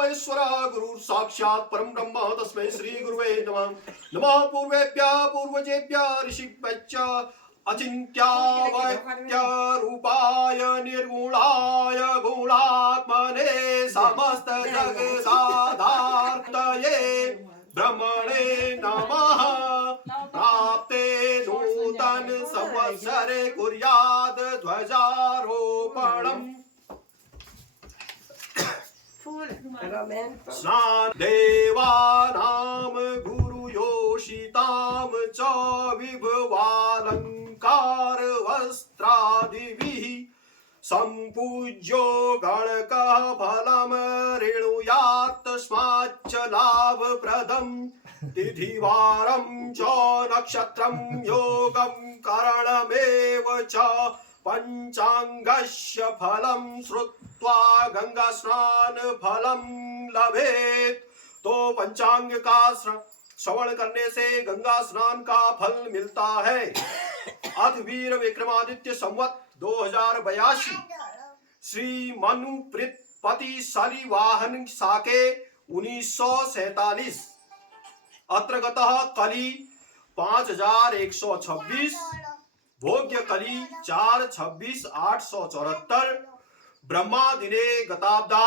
परमेश्वर गुरु साक्षात् परम ब्रह्म तस्मै श्री गुरुवे नमः। नमः पूर्वेभ्यः पूर्वजेभ्यः ऋषिभ्यश्च अचिन्त्यावत्य रूपाय निर्गुणाय गुणात्मने समस्त जगदाधार्तये ब्रह्मणे नमः। प्राप्ते नूतन संवत्सरे कुर्यात् ध्वजारोपणम्। स्नान देवानां गुरुयोषितां च विभवालङ्कार वस्त्रादिभिः सम्पूज्यो गणकः फलं ऋणुयात् तस्माच्च लाभप्रदम्। तिथिवारं च नक्षत्रं योगं करणमेव च पंचांगस्य फलं श्रुत्वा गंगा स्नान फलं लभेत। तो पंचांग का श्रवण करने से गंगा स्नान का फल मिलता है। अथ वीर विक्रमादित्य संवत 2082 श्री मनु पति शालिवाहन साके 1947 अत्र गतः कली 5126 भोग्य कली 4-26-874 ब्रह्मा दिने गताब्दा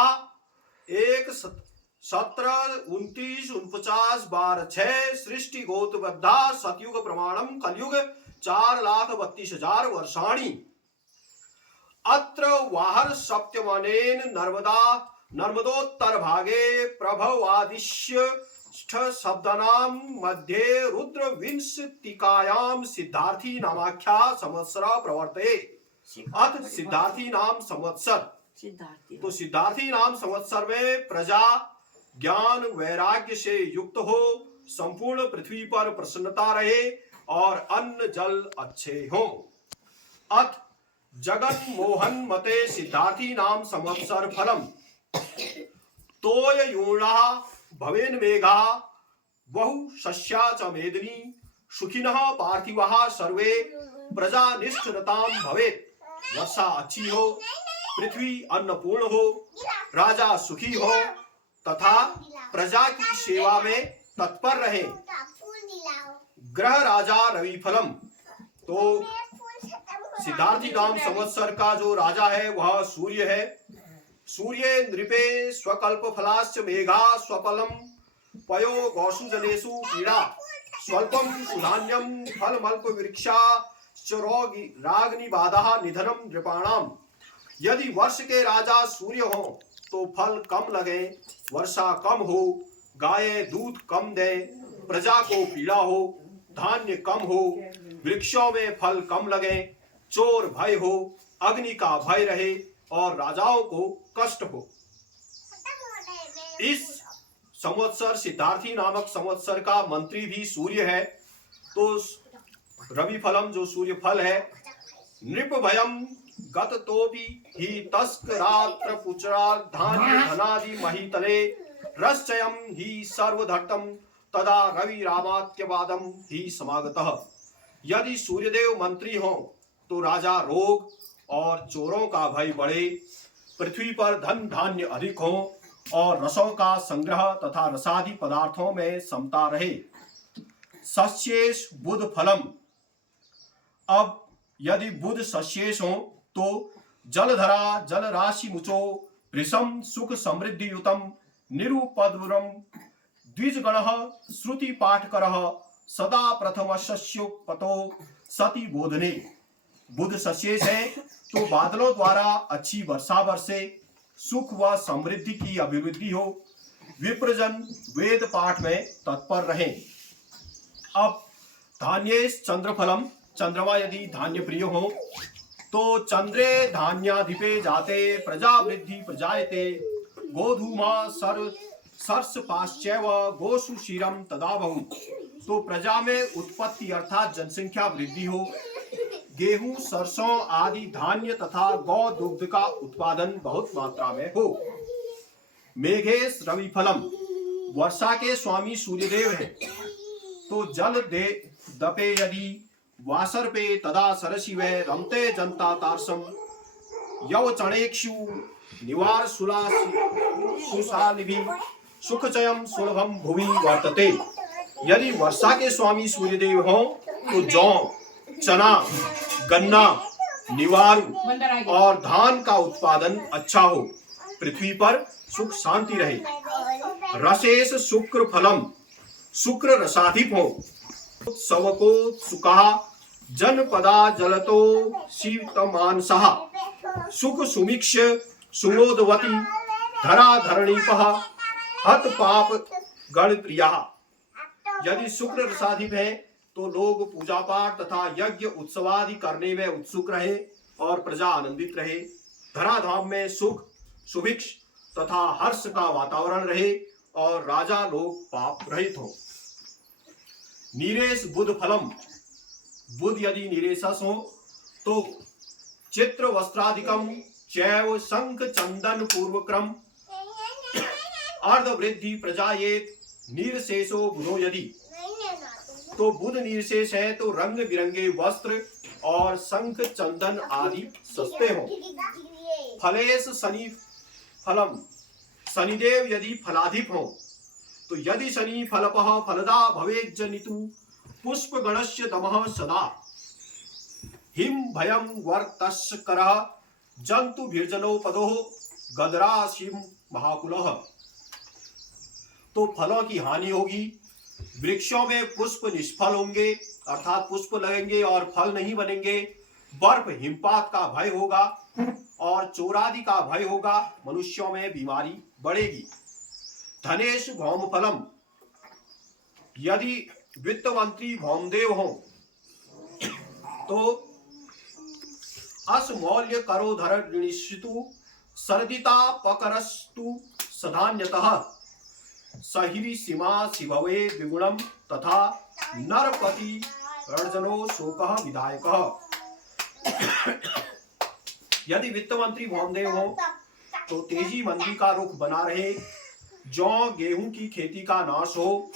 1-17-29-49-12-6 सृष्टि गोतबद्धा सतयुग प्रमाणम कलयुग 4,32,000 वर्षाणि। अत्र वाहर सप्तमनेन नर्मदोत्तर भागे प्रभवादिश्य शब्दानां मध्ये रुद्र विंशतिकायां सिद्धार्थी नामाख्या संवत्सर प्रवर्तते। अथ सिद्धार्थी नाम संवत्सर। तो सिद्धार्थी नाम संवत्सर में प्रजा ज्ञान वैराग्य से युक्त हो, संपूर्ण पृथ्वी पर प्रसन्नता रहे और अन्न जल अच्छे हो। अथ जगन मोहन मते सिद्धार्थी नाम संवत्सर फलम तोय यूणा भवेन मेघा बहु शस्या च मेदिनी सुखिनः पार्थिवः सर्वे प्रजानिष्ठरतां भवेत्। वर्षा अच्छी हो, पृथ्वी अन्नपूर्ण हो, राजा सुखी हो तथा प्रजा की सेवा में तत्पर रहे। ग्रह राजा रवि फलम। तो सिद्धार्थी नाम संवत्सर का जो राजा है वह सूर्य है। सूर्ये नृपे स्वकल्प फलाश्च मेघा स्वफलम पयो गौषु जनेषु पीड़ा स्वल्पम सुधान्यम फलमल्प वृक्षा राग्नि बाधा निधनम नृपाणाम। यदि वर्ष के राजा सूर्य हो तो फल कम लगे, वर्षा कम हो, गायें दूध कम दे, प्रजा को पीड़ा हो, धान्य कम हो, वृक्षों में फल कम लगे, चोर भय हो, अग्नि का भय रहे और राजाओं को कष्ट हो। इस संवत्सर सिद्धार्थी नामक संवत्सर का मंत्री भी सूर्य है। तो रवि फलम जो सूर्य फल है, नृप भयम गत तोपि ही तस्क रात्र पुचरा धान्य धनादि महितले रश्चयम ही सर्वधट्टम तदा रवि रामात्यवादम ही समागतः। यदि सूर्यदेव मंत्री हो तो राजा रोग और चोरों का भय बढ़े, पृथ्वी पर धन धान्य अधिक हो और रसों का संग्रह तथा रसादि पदार्थों में समता रहे। सस्येश बुध फलम। अब यदि बुध सस्येश हो तो जलधरा जल राशि मुचो वृषम सुख समृद्धि युतम निरुपद्वरम द्विजगणः श्रुति पाठकरः सदा प्रथम शस्योपतो सति बोधने। बुध सशेष है तो बादलों द्वारा अच्छी वर्षा बरसे, सुख व समृद्धि की अभिवृद्धि हो, विप्रजन वेद पाठ में तत्पर रहें। अब धान्येश चंद्रफलम। चंद्रमा यदि धान्य प्रिय हो तो चंद्रे धान्याधिपे जाते प्रजा वृद्धि प्रजायते गोधूमा सर्ष पाश्चैव गोसु क्षीरम तदा बहु। तो प्रजा में उत्पत्ति अर्थात जनसंख्या वृद्धि हो, गेहूं सरसों आदि धान्य तथा गौ दुग्ध का उत्पादन बहुत मात्रा में हो। मेघेश रवि फलम। वर्षा के स्वामी सूर्यदेव हैं तो जल दे दपे यदि वासर पे तदा सरसी वे रमते जनता तारसम यव चणेक्षु निवार सुशालिभिः सुखचयं सुलभम भुवि वर्तते। यदि वर्षा के स्वामी सूर्यदेव हों तो जौ, चना, गन्ना, निवारू और धान का उत्पादन अच्छा हो, पृथ्वी पर सुख शांति रहे। रसेश शुक्र फलम, शुक्र रसाधिप हो, सवको सुखा जनपदा जलतो शीतमानसः, सुख सुमिक्ष सुमोदवती धरा धरणीपः हत पाप गण प्रिया। यदि शुक्र रसाधिप है तो लोग पूजा पाठ तथा यज्ञ उत्सवादि करने में उत्सुक रहे और प्रजा आनंदित रहे। धराधाम में सुख सुभिक्ष तथा हर्ष का वातावरण रहे और राजा लोग पाप रहित हो। नीरेश बुध फलम, बुध यदि निरेशस हो तो चित्र वस्त्राधिकम चैव शंख चंदन पूर्वक्रम अर्ध वृद्धि प्रजायेत नीरशेषो बुधो। यदि तो बुध नीरशेष है तो रंग बिरंगे वस्त्र और शंख चंदन आदि सस्ते हो। फलेश शनि फलम, शनिदेव यदि फलाधिप हो तो यदि शनि फलपः फलदा भवेज्जनितु पुष्प गणस्य दमः सदा हिम भयम वर्तस्करः जंतु भिर्जनोपदोः गदराशिम महाकुलः। तो फलों की हानि होगी, वृक्षों में पुष्प निष्फल होंगे अर्थात पुष्प लगेंगे और फल नहीं बनेंगे, बर्फ हिमपात का भय होगा और चोरादि का भय होगा, मनुष्यों में बीमारी बढ़ेगी। धनेश भौम फलम, यदि वित्त मंत्री भौमदेव हो तो असमौल्य करो धर ऋणिषितु सर्दिता पकरस्तु सधान्यतः सहिरी सीमा शिभवे विगुणम तथा नरपति अर्जनो शोकः विधायकः। यदि वित्त मंत्री भौमदेव हो तो तेजी मंदी का रुख बना रहे, जौ गेहूं की खेती का नाश हो,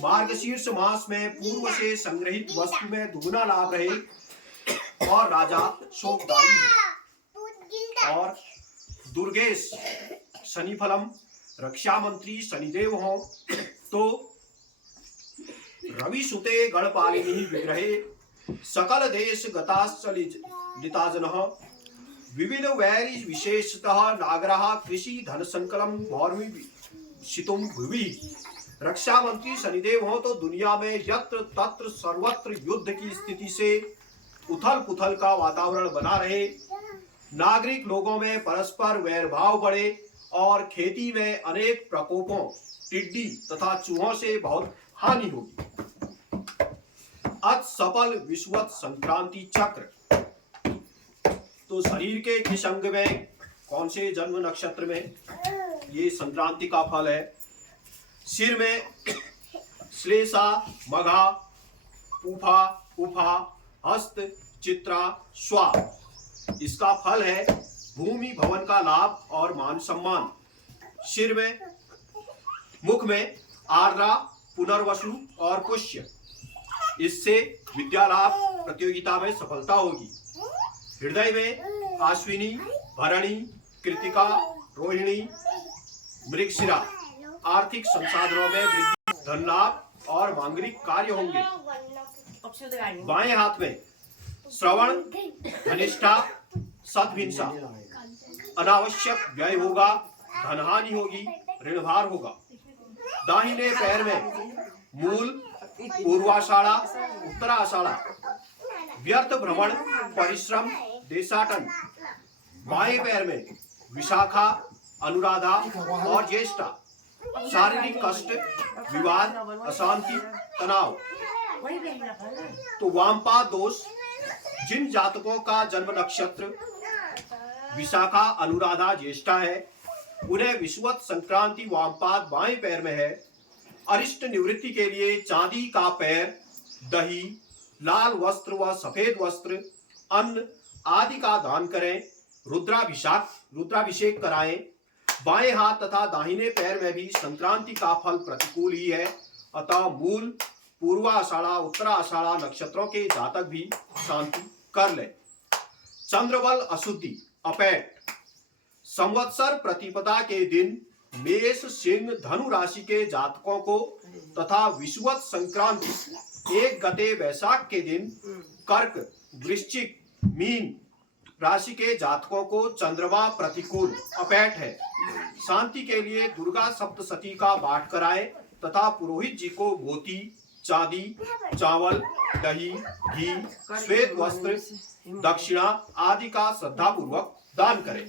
मार्गशीर्ष मास में पूर्व से संग्रहित वस्तु में दुगुना लाभ रहे और राजा शोकदायी हो। और दुर्गेश शनि फलम, रक्षा मंत्री शनिदेव हो तो रवि सुते गणपालिनी विग्रहे सकल देश गताश्चलिताजनः विविध वैरि विशेषतः नागरः कृषि धन संकलम भौर्मि शितुम भुवि। रक्षा मंत्री शनिदेव हो तो दुनिया में यत्र तत्र सर्वत्र युद्ध की स्थिति से उथल पुथल का वातावरण बना रहे, नागरिक लोगों में परस्पर वैर भाव बढ़े और खेती में अनेक प्रकोपों टिड्डी तथा चूहों से बहुत हानि होगी। अत सफल विश्वत संक्रांति चक्र, तो शरीर के किस अंग में कौन से जन्म नक्षत्र में ये संक्रांति का फल है। सिर में श्लेषा मघा पूफा उफा हस्त चित्रा स्वा, इसका फल है भूमि भवन का लाभ और मान सम्मान। सिर में मुख में आर्द्रा पुनर्वसु और पुष्य, इससे विद्या लाभ प्रतियोगिता में सफलता होगी। हृदय में आश्विनी भरणी कृतिका रोहिणी मृगशिरा, आर्थिक संसाधनों में वृद्धि, धन लाभ और मांगलिक कार्य होंगे। बाएं हाथ में श्रवण धनिष्ठा सतभिंसा, अनावश्यक व्यय होगा, धनहानि होगी, ऋण भार होगा। दाहिने पैर में मूल पूर्वाषाढ़ा उत्तराषाढ़ा, व्यर्थ भ्रमण परिश्रम देशाटन। बाएं पैर में विशाखा अनुराधा और ज्येष्ठा, शारीरिक कष्ट विवाद अशांति तनाव। तो वामपाद दोष, जिन जातकों का जन्म नक्षत्र विशाखा अनुराधा ज्येष्ठा है उन्हें विषुवत संक्रांति वामपाद बाएं पैर में है। अरिष्ट निवृत्ति के लिए चांदी का पैर, दही, लाल वस्त्र व सफेद वस्त्र, अन्न आदि का दान करें। रुद्राभिषेक कराएं। बाएं हाथ तथा दाहिने पैर में भी संक्रांति का फल प्रतिकूल ही है, अतः मूल पूर्वाषाढ़ा उत्तराषाढ़ा नक्षत्रों के जातक भी शांति कर ले। चंद्रबल अशुद्धि अपैट, संवत्सर प्रतिपदा के दिन मेष सिंह धनु राशि के जातकों को तथा विषुवत संक्रांति 1 गते वैशाख के दिन कर्क वृश्चिक मीन राशि के जातकों को चंद्रमा प्रतिकूल अपैठ है। शांति के लिए दुर्गा सप्तशती का पाठ कराएं तथा पुरोहित जी को मोती, चांदी, चावल, दही, घी, श्वेत वस्त्र, दक्षिणा आदि का श्रद्धापूर्वक दान करें।